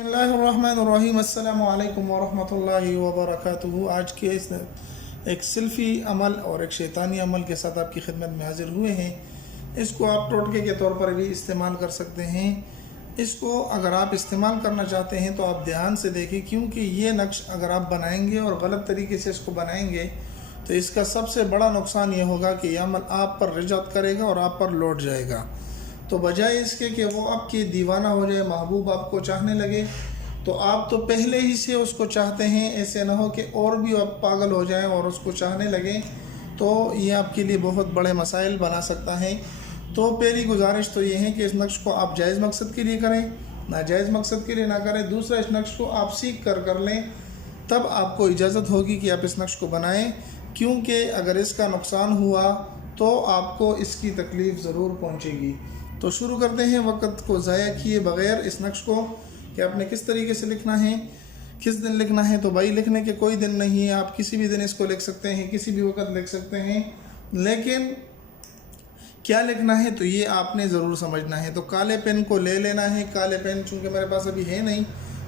बिस्मिल्लाहिर्रहमानिर्रहीम अस्सलामु अलैकुम वरहमतुल्लाहि वबरकातुहू। आज के इस एक सिल्फ़ी अमल और एक शैतानी अमल के साथ आपकी खिदमत में हाजिर हुए हैं। इसको आप टोटके के तौर पर भी इस्तेमाल कर सकते हैं। इसको अगर आप इस्तेमाल करना चाहते हैं तो आप ध्यान से देखें, क्योंकि ये नक्श अगर आप बनाएंगे और गलत तरीके से इसको बनाएंगे तो इसका सबसे बड़ा नुकसान ये होगा कि यह अमल आप पर रिजत करेगा और आप पर लौट जाएगा। तो बजाय इसके कि वो आपके दीवाना हो जाए, महबूब आपको चाहने लगे, तो आप तो पहले ही से उसको चाहते हैं। ऐसे ना हो कि और भी आप पागल हो जाएं और उसको चाहने लगें, तो ये आपके लिए बहुत बड़े मसाइल बना सकता है। तो पहली गुजारिश तो ये है कि इस नक्श को आप जायज़ मकसद के लिए करें, नाजायज़ मकसद के लिए ना करें। दूसरा, इस नक्श को आप सीख कर लें, तब आपको इजाज़त होगी कि आप इस नक्श को बनाएं, क्योंकि अगर इसका नुकसान हुआ तो आपको इसकी तकलीफ़ ज़रूर पहुँचेगी। तो शुरू करते हैं। वक्त को ज़ाया किए बग़ैर इस नक्श को कि आपने किस तरीके से लिखना है, किस दिन लिखना है। तो भाई लिखने के कोई दिन नहीं है, आप किसी भी दिन इसको लिख सकते हैं, किसी भी वक्त लिख सकते हैं, लेकिन क्या लिखना है तो ये आपने ज़रूर समझना है। तो काले पेन को ले लेना है। काले पेन चूँकि मेरे पास अभी है नहीं,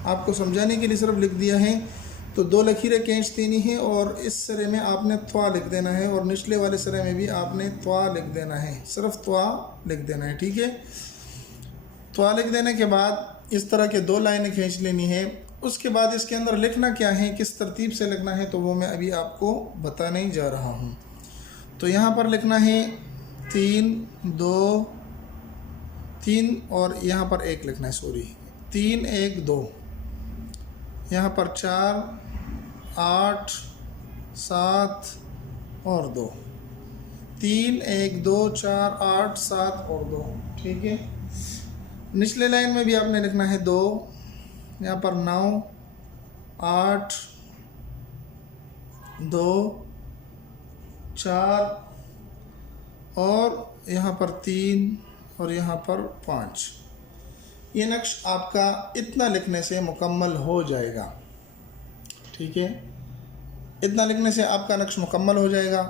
आपको समझाने के लिए सिर्फ लिख दिया है। तो 2 लकीरें खींच देनी है और इस सिरे में आपने त्वा लिख देना है और निचले वाले सिरे में भी आपने त्वा लिख देना है। सिर्फ त्वा लिख देना है, ठीक है। त्वा लिख देने के बाद इस तरह के 2 लाइनें खींच लेनी है। उसके बाद इसके अंदर लिखना क्या है, किस तरतीब से लिखना है, तो वो मैं अभी आपको बताने जा रहा हूँ। तो यहाँ पर लिखना है 3 2 3 और यहाँ पर 1 लिखना है, सॉरी 3 1 2, यहाँ पर 4 8 7 और 2, 3 1 2 4 8 7 और 2, ठीक है। निचले लाइन में भी आपने लिखना है 2, यहाँ पर 9 8 2 4 और यहाँ पर 3 और यहाँ पर 5। ये नक्श आपका इतना लिखने से मुकम्मल हो जाएगा, ठीक है। इतना लिखने से आपका नक्श मुकम्मल हो जाएगा।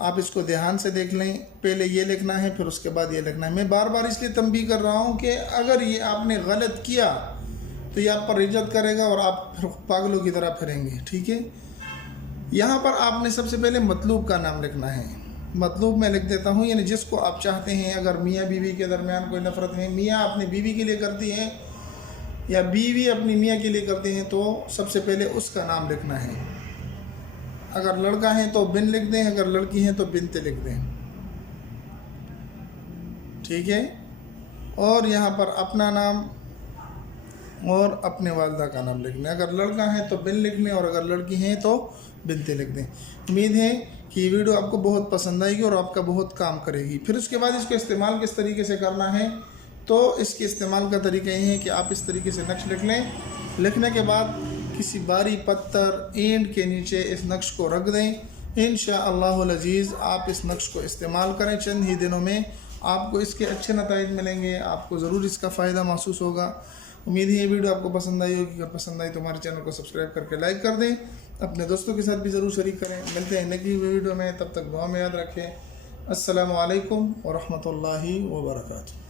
आप इसको ध्यान से देख लें। पहले ये लिखना है, फिर उसके बाद ये लिखना है। मैं बार बार इसलिए तंबीह कर रहा हूँ कि अगर ये आपने गलत किया तो ये आप पर रिजत करेगा और आप फिर पागलों की तरह फिरेंगे, ठीक है। यहाँ पर आपने सबसे पहले मतलूब का नाम लिखना है। मतलूब मैं लिख देता हूँ, यानी जिसको आप चाहते हैं। अगर मियाँ बीवी के दरमियान कोई नफ़रत है, मियाँ अपनी बीवी के लिए करती हैं या बीवी अपनी मियाँ के लिए करते हैं, तो सबसे पहले उसका नाम लिखना है। अगर लड़का है तो बिन लिख दें, अगर लड़की है तो बिनते लिख दें, ठीक है। और यहाँ पर अपना नाम और अपने वालदा का नाम लिखना है। अगर लड़का है तो बिन लिख लें और अगर लड़की है तो बिनते लिख दें। उम्मीद है कि ये वीडियो आपको बहुत पसंद आएगी और आपका बहुत काम करेगी। फिर उसके बाद इसको इस्तेमाल किस तरीके से करना है, तो इसके इस्तेमाल का तरीका ये है कि आप इस तरीके से नक्श लिख लें। लिखने के बाद किसी भारी पत्थर ईंट के नीचे इस नक्श को रख दें। इंशाअल्लाहुल अज़ीज़ आप इस नक्श को इस्तेमाल करें, चंद ही दिनों में आपको इसके अच्छे नताइज मिलेंगे। आपको ज़रूर इसका फ़ायदा महसूस होगा। उम्मीद है ये वीडियो आपको पसंद आई होगी। अगर पसंद आई तो हमारे चैनल को सब्सक्राइब करके लाइक कर दें। अपने दोस्तों के साथ भी ज़रूर शरीक करें। मिलते हैं नई वीडियो में, तब तक दुआ में याद रखें। अस्सलामु अलैकुम व रहमतुल्लाहि व बरकातुहू।